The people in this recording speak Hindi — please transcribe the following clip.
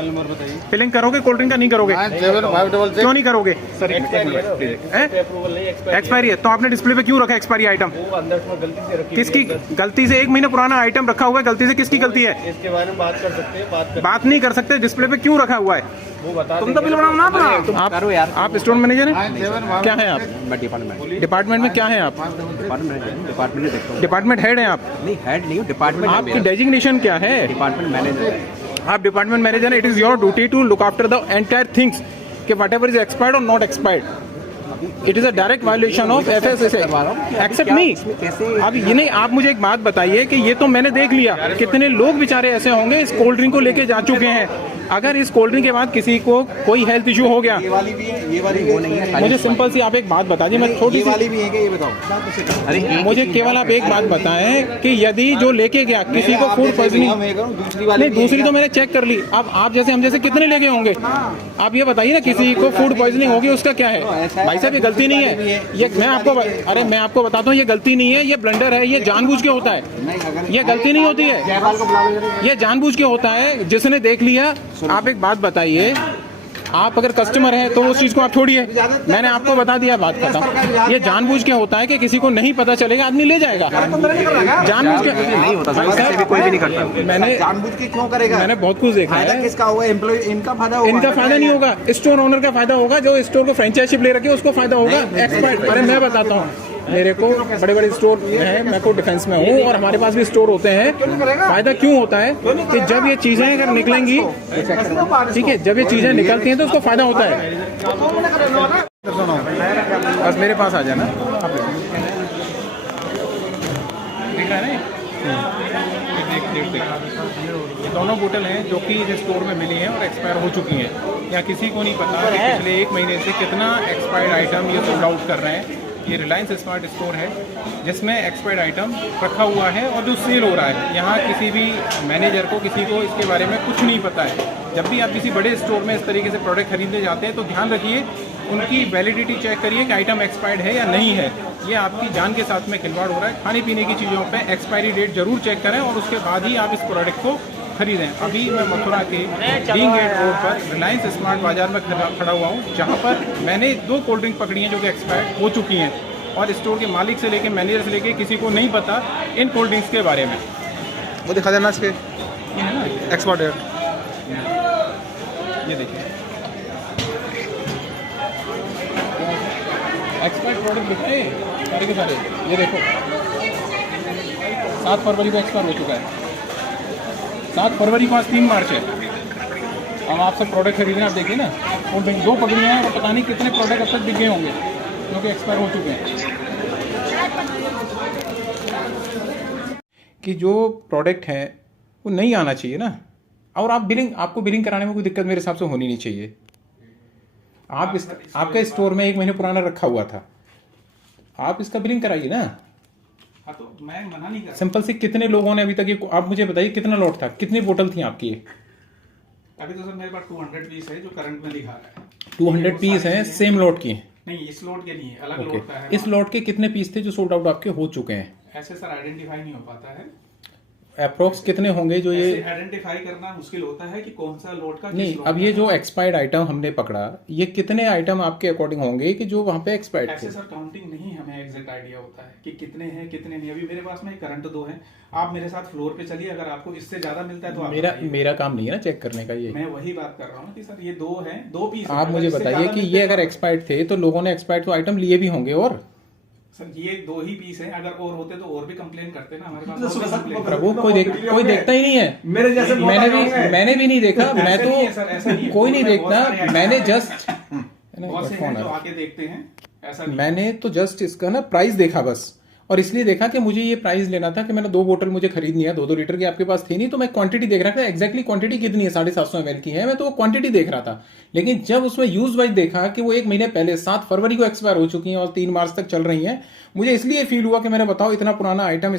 मोबाइल नंबर बताइए। फिलिंग करोगे कोल्ड ड्रिंक का? नहीं करोगे? क्यों नहीं करोगे? सर अप्रूवल नहीं, एक्सपायरी है तो आपने डिस्प्ले पे क्यों रखा एक्सपायरी आइटम? वो अंदर में गलती से रखी। किसकी गलती से? 1 महीने पुराना आइटम रखा हुआ है, गलती से किसकी गलती है? इसके बारे में बात कर सकते हैं, बात नहीं कर सकते। डिस्प्ले पे क्यों रखा हुआ है? वो बता तुम तो बिल बनाओ ना अपना। आप करो यार। आप स्टोर मैनेजर हैं? क्या है आप? मैं डिपार्टमेंट डिपार्टमेंट में क्या है आप? डिपार्टमेंट में देखता हूँ। डिपार्टमेंट हेड हैं आप? नहीं, हेड नहीं हूँ, डिपार्टमेंट आपकी डेजिग्नेशन क्या है? Department manager. आप department manager. It is your duty to look after the entire things कि whatever is expired or not expired. It is a direct violation of FSSAI। Except me. अब ये नहीं, आप मुझे एक बात बताइए कि ये तो मैंने देख लिया, कितने लोग बेचारे ऐसे होंगे इस कोल्ड ड्रिंक को लेके जा चुके हैं। अगर इस कोल्ड ड्रिंक के बाद किसी को कोई हेल्थ इशू हो गया, ये वाली भी है, ये वाली वो नहीं है। मुझे सिंपल सी आप एक बात बता दीजिए। मैं छोटी ये सी वाली भी है कि ये बताओ। अरे मुझे केवल आप एक बात बताएं कि यदि जो लेके गया किसी को फूड पॉइजनिंग, दूसरी वाली नहीं दूसरी तो मैंने चेक कर ली। अब आप जैसे हम जैसे कितने लेके होंगे? आप ये बताइए ना, किसी को फूड पॉइजनिंग होगी उसका क्या है? भाई साहब ये गलती नहीं है, ये मैं आपको बताता हूँ, ये गलती नहीं है, ये ब्लंडर है, ये जानबूझ के होता है। ये गलती नहीं होती है, ये जानबूझ के होता है। जिसने देख लिया, आप एक बात बताइए, आप अगर कस्टमर हैं तो उस चीज को आप छोड़िए। मैंने आपको बता दिया, बात खत्म। ये जानबूझ के होता है कि किसी को नहीं पता चलेगा, आदमी ले जाएगा जानबूझ के। नहीं होता सर, भी कोई भी नहीं करता। मैंने जानबूझ के क्यों करेगा? मैंने बहुत कुछ देखा है। किसका होगा? एम्प्लॉय, इनका फायदा होगा। इनका फायदा नहीं होगा, स्टोर ओनर का फायदा होगा। जो स्टोर को फ्रेंचाइजशिप ले रखी है उसको फायदा होगा। एक्सपायर्ड, अरे मैं बताता हूँ, मेरे को बड़े बड़े स्टोर हैं, मैं को डिफेंस में हूँ और हमारे पास भी स्टोर होते हैं। फायदा क्यों होता है कि जब ये चीजें अगर निकलेंगी, ठीक है, जब ये चीजें निकलती हैं तो उसको फायदा होता है। बस मेरे पास आ जाना। आप देख रहे हैं ये दोनों बोतल हैं जो कि इस स्टोर में मिली हैं और एक्सपायर हो चुकी हैं। या किसी को नहीं पता कि पिछले 1 महीने से कितना एक्सपायर्ड आइटम ये सोल्ड आउट कर रहे हैं। ये रिलायंस स्मार्ट स्टोर है जिसमें एक्सपायर्ड आइटम रखा हुआ है और जो सेल हो रहा है। यहाँ किसी भी मैनेजर को, किसी को इसके बारे में कुछ नहीं पता है। जब भी आप किसी बड़े स्टोर में इस तरीके से प्रोडक्ट खरीदने जाते हैं तो ध्यान रखिए, उनकी वैलिडिटी चेक करिए कि आइटम एक्सपायर्ड है या नहीं है। ये आपकी जान के साथ में खिलवाड़ हो रहा है। खाने पीने की चीज़ों पे एक्सपायरी डेट जरूर चेक करें और उसके बाद ही आप इस प्रोडक्ट को खरीदें। अभी मैं मथुरा के डीन गेट रोड पर रिलायंस स्मार्ट बाजार में खड़ा हुआ हूँ, जहाँ पर मैंने 2 कोल्ड ड्रिंक पकड़ी हैं जो कि एक्सपायर्ड हो चुकी हैं और स्टोर के मालिक से लेके मैनेजर से लेके किसी को नहीं पता इन कोल्ड ड्रिंक्स के बारे में। वो दिखा देना इसके, ये है ना एक्सपायर्ड। ये देखिए एक्सपायर्ड प्रोडक्ट दिखते हैं सारे के सारे। ये देखो 7 फरवरी को एक्सपायर हो चुका है। 7 फरवरी को, आज 3 मार्च है। अब आप सब प्रोडक्ट खरीद रहे हैं, आप देखिए ना, और 2 पकड़ियाँ हैं और पता नहीं कितने प्रोडक्ट अब तक बिक गए होंगे जो कि एक्सपायर हो चुके हैं। कि जो प्रोडक्ट है वो नहीं आना चाहिए ना। और आपको बिलिंग कराने में कोई दिक्कत मेरे हिसाब से होनी नहीं चाहिए। आपके स्टोर में 1 महीने पुराना रखा हुआ था, आप इसका बिलिंग कराइए ना। हाँ तो मैं मना नहीं कर। सिंपल से कितने लोगों ने अभी तक ये, आप मुझे बताइए कितना लॉट था, कितनी बोतल थी आपकी? अभी तो सर मेरे पास 200 पीस है जो करंट में दिखा रहा है। 200 पीस हैं सेम लॉट की? नहीं, इस लॉट के नहीं है, अलग लॉट का है। इस लॉट के कितने पीस थे जो सोल्ड आउट आपके हो चुके हैं? ऐसे सर आइडेंटिफाई नहीं हो पाता है। अप्रोक्स कितने होंगे जो ये आइडेंटिफाई करना मुश्किल होता है कि कौन सा लॉट का नहीं। अब ये जो एक्सपायर्ड आइटम हमने पकड़ा, ये कितने आइटम आपके अकॉर्डिंग होंगे कि जो वहाँ पे एक्सपायर्ड थे? ऐसे सर काउंटिंग नहीं हमें एग्जैक्ट आइडिया होता है कि कितने हैं कितने नहीं। अभी मेरे पास में करंट 2 है। आप मेरे साथ फ्लोर पे चलिए, अगर आपको इससे ज्यादा मिलता है तो आप मेरा काम नहीं है ना चेक करने का। ये मैं वही बात कर रहा हूँ कि सर ये 2 हैं, 2 पीस। आप मुझे बताइए कि ये अगर एक्सपायर्ड थे तो लोगों ने एक्सपायर्ड तो आइटम लिए भी होंगे। और सर ये 2 ही पीस हैं, अगर और होते तो और भी कंप्लेन करते ना हमारे पास। प्रभु कोई देखता ही नहीं है मेरे जैसे। मैंने भी नहीं देखा, मैं तो कोई नहीं देखता। मैंने जस्ट आके देखते हैं ऐसा। मैंने तो जस्ट इसका ना प्राइस देखा बस, और इसलिए देखा कि मुझे ये प्राइस लेना था कि मैंने 2 बोतल मुझे खरीदनी है। 2-2 लीटर की आपके पास थी नहीं, तो मैं क्वांटिटी देख रहा था एग्जैक्टली क्वांटिटी कितनी है। 750 ml की है, मैं तो वो क्वांटिटी देख रहा था। लेकिन जब उसमें यूज वाइज देखा कि वो 1 महीने पहले 7 फरवरी को एक्सपायर हो चुकी है और 3 मार्च तक चल रही है, मुझे इसलिए फील हुआ कि मैंने बताओ इतना पुराना आइटम इसमें